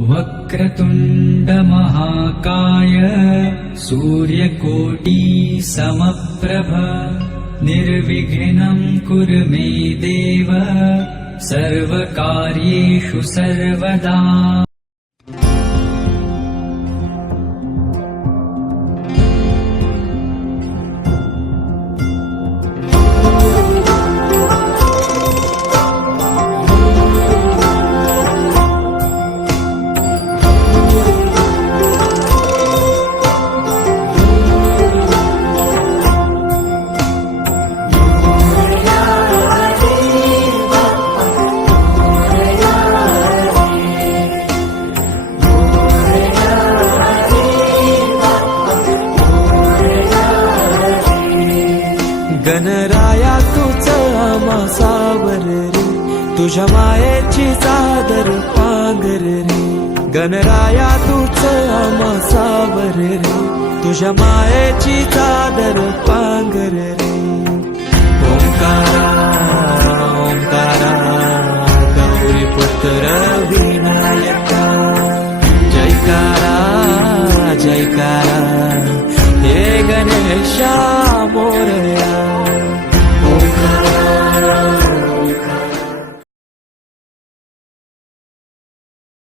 वक्रतुंड महाकाय सूर्यकोटि समप्रभ निर्विघ्नं कुरु मे देव सर्वकार्येषु सर्वदा। गणराया तुझ आम्हा सावर रे, तुझ्या मायेची चादर पांघर रे। गणराया तुझ आम्हा सावर रे, तुझ्या मायेची चादर पांघर रे। ओंकारा ओंकारा गौरी पुत्र विनायका, जयकारा जयकारा